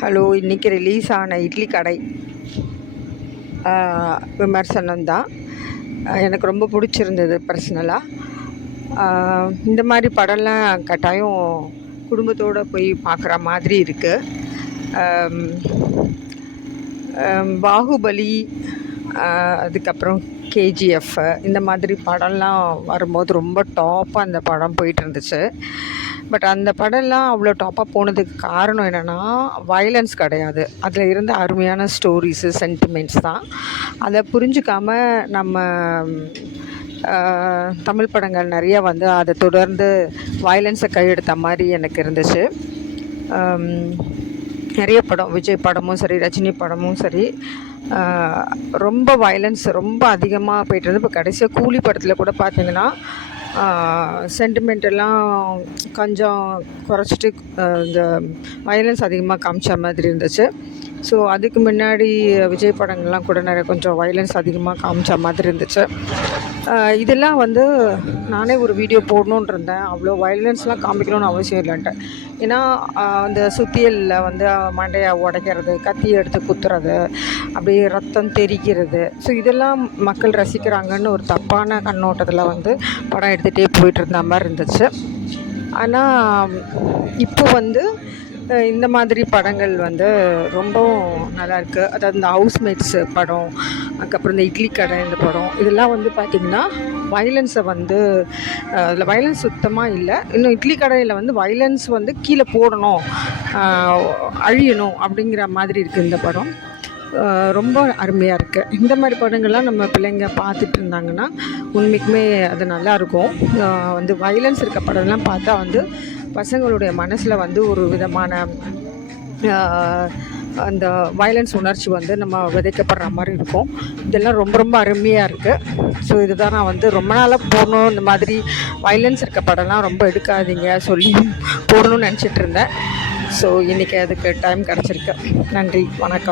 Hello இன்றைக்கி release ஆன இட்லி கடை. விமர்சனம் தான். எனக்கு ரொம்ப பிடிச்சிருந்தது பர்சனலாக இந்த மாதிரி படம்லாம் கட்டாயம் குடும்பத்தோடு போய் பார்க்குற மாதிரி இருக்குது பாகுபலி அதுக்கப்புறம் கேஜிஎஃப் இந்த மாதிரி படம்லாம் வரும்போது ரொம்ப டாப்பாக அந்த படம் போயிட்டு இருந்துச்சு பட் அந்த படம்லாம் அவ்வளோ டாப்பாக போனதுக்கு காரணம் என்னென்னா வயலன்ஸ் கிடையாது. அதில் இருந்த அருமையான ஸ்டோரிஸு சென்டிமெண்ட்ஸ் தான். அதை புரிஞ்சுக்காம நம்ம தமிழ் படங்கள் நிறைய வந்து அதை தொடர்ந்து வயலன்ஸை கையெடுத்த மாதிரி எனக்கு இருந்துச்சு. நிறைய படம் விஜய் படமும் சரி ரஜினி படமும் சரி ரொம்ப வயலன்ஸ் ரொம்ப அதிகமாக போயிட்டுருந்து இப்போ கடைசியாக கூலி படத்தில் கூட பார்த்தீங்கன்னா சென்டிமெண்ட் எல்லாம் கொஞ்சம் குறைச்சிட்டு இந்த வயலன்ஸ் அதிகமாக காமிச்ச மாதிரி இருந்துச்சு. ஸோ அதுக்கு முன்னாடி விஜய் படங்கள்லாம் கூட நிறைய கொஞ்சம் வயலன்ஸ் அதிகமாக காமிச்ச மாதிரி இருந்துச்சு. இதெல்லாம் வந்து நானே ஒரு வீடியோ போடணுன்னு இருந்தேன். அவ்வளோ வயலன்ஸ்லாம் காமிக்கணும்னு அவசியம் இல்லைன்ட்டு. ஏன்னா அந்த சுத்தியலில் வந்து மண்டையை உடைக்கிறது கத்தி எடுத்து குத்துறது அப்படியே ரத்தம் தெறிக்கிறது ஸோ இதெல்லாம் மக்கள் ரசிக்கிறாங்கன்னு ஒரு தப்பான கண்ணோட்டத்தில் வந்து படம் எடுத்துகிட்டே போயிட்டு இருந்த மாதிரி இருந்துச்சு. ஆனால் இப்போ வந்து இந்த மாதிரி படங்கள் வந்து ரொம்பவும் நல்லா இருக்கு. அதாவது இந்த ஹவுஸ்மேட்ஸ் படம் அதுக்கப்புறம் இந்த இட்லி கடை இந்த படம் இதெல்லாம் வந்து பார்த்திங்கன்னா வயலன்ஸை வந்து அதில் வயலன்ஸ் சுத்தமாக இல்லை. இன்னும் இட்லி கடையில் வந்து வயலன்ஸ் வந்து கீழே போடணும் அழியணும் அப்படிங்கிற மாதிரி இருக்குது இந்த படம். ரொம்ப அருமையாக இருக்குது இந்த மாதிரி படங்கள்லாம் நம்ம பிள்ளைங்க பார்த்துட்டு இருந்தாங்கன்னா உண்மைக்குமே அது நல்லாயிருக்கும் வந்து வயலன்ஸ் இருக்க படம்லாம் பார்த்தா வந்து பசங்களுடைய மனசில் வந்து ஒரு விதமான அந்த வயலன்ஸ் உணர்ச்சி வந்து நம்ம விதைக்கப்படுற மாதிரி இருக்கும். இதெல்லாம் ரொம்ப ரொம்ப அருமையாக இருக்குது ஸோ இதுதான் நான் வந்து ரொம்ப நாளாக போடணும் இந்த மாதிரி வயலன்ஸ் இருக்க படம்லாம் ரொம்ப எடுக்காதீங்க சொல்லி போடணும்னு நினச்சிட்டு இருந்தேன். ஸோ இன்றைக்கி அதுக்கு டைம் கிடச்சிருக்கு. நன்றி வணக்கம்.